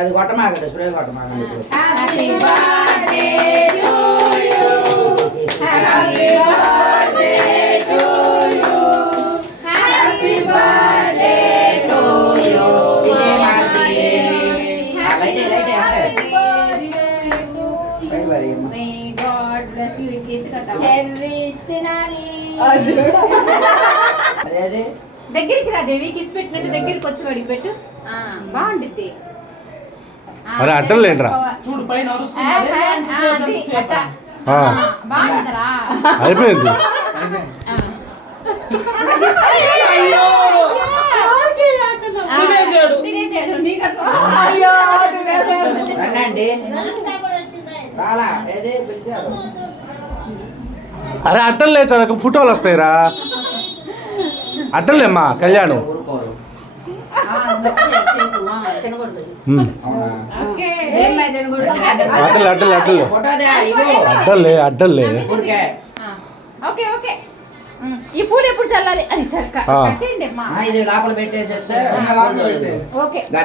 అది కొట్టమాకండి, స్ప్రే కొట్టమాకండి. Happy birthday to you, happy birthday to you, happy birthday to you. May God bless you. Cherries తినాలి. దగ్గరికి రా దేవి, కిస్ పెట్టినట్టు దగ్గరికి వచ్చి వాడికి పెట్టు. బాగుండిద్ది. అరే అడ్డం లేంట్రా, చూడు పైన బాగుంటుందిరా. అయిపోయింది. అరే అడ్డం లేదు, ఫోటోలు వస్తాయిరా. అడ్డం లేమ్మా కళ్యాణం. అడ్డలే అడ్డలే అడ్డలే అడ్డలే అడ్డలే. ఈ పూలు ఎప్పుడు చల్లాలి అని చక్క ఇది లోపల పెట్టేసేస్తే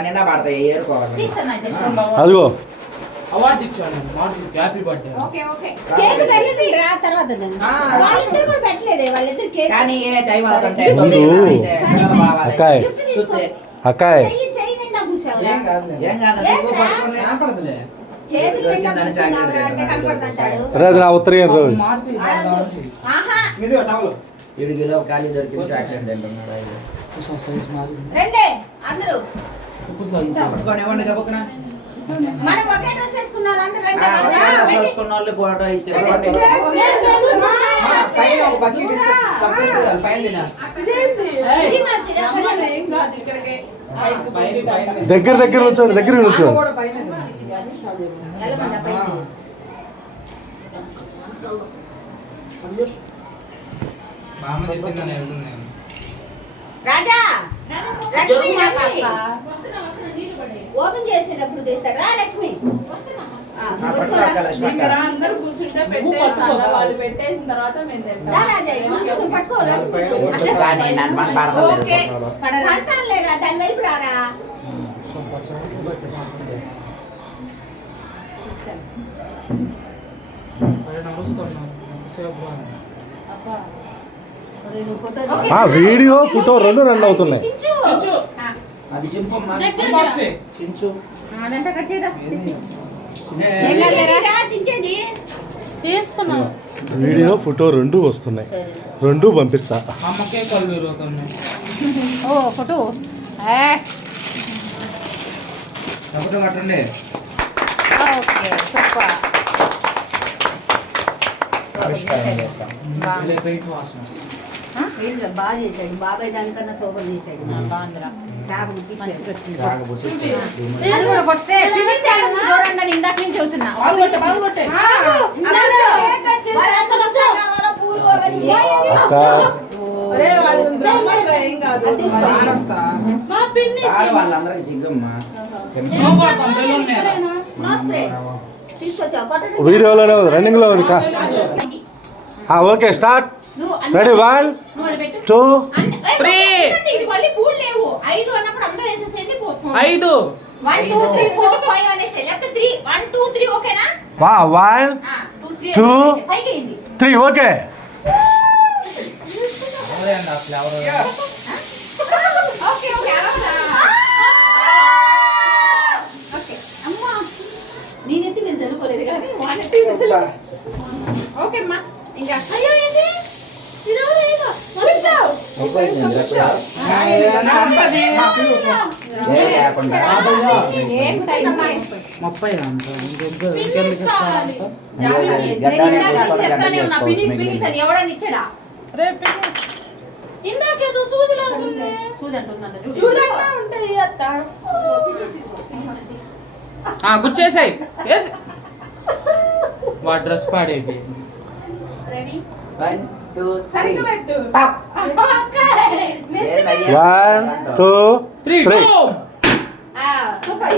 నిండా పడతాయి, ఏరుకోవాలి. అదిగో అవార్డు ఇచ్చాను, హ్యాపీ బర్త్డే. అక్కాయ్ అక్కాయ్ రేదు నా ఉత్తరీయం రోజు ఇడిగిలో ఖాళీ దొరికింది చాక్లెట్ తింటున్నాడు. ఇవ్వండి గబుక్కున. వేసుకున్న వాళ్ళు ఫోటో ఇచ్చారు. దగ్గర దగ్గర వచ్చాడు, దగ్గర వచ్చాడు. రాజా లక్ష్మి ఓపెన్ చేసేటప్పుడు తీస్తారా లక్ష్మి? అందరూ కూర్చుంటే పెట్టేస్తాను, వాళ్ళు పెట్టేసిన తర్వాత మేము తింటాం. దాని వెళ్ళి రారా. వీడియో ఫోటో రెండు రన్ అవుతున్నాయి. అది చింపమ్మా, చించు. వీడియో ఫోటో రెండు వస్తున్నాయి, రెండు పంపిస్తా. ఫోటో కట్టండి. బాగా చేశాడు బాబాయ్, దానికన్నా సూపర్ చేశాడు. చూడండి ఇందాక నుంచి చెబుతున్నా. వాళ్ళందరికి సిగ్గమ్మా. వీడియోలోనే రన్నింగ్ లో ఉంది. Okay start. రెడీ 1 2 3. 5 1 2 3 4 5 అనేసి లేకపోతే 3 1 2 3 ఓకేనా? 1 2 3 ఓకే. నేనైతే మేము చదువుకోలేదు కానీ ఓకే అమ్మా. ఇంకా అయ్యో ఏంటి ఎవడని ఇచ్చాడా? ఇందాకేదో సూదిలా ఉంటాయి అత్త. గుచ్చేసాయి వా డ్రెస్ పాడేవి. 1 2 3 1 2 3 సూపర్.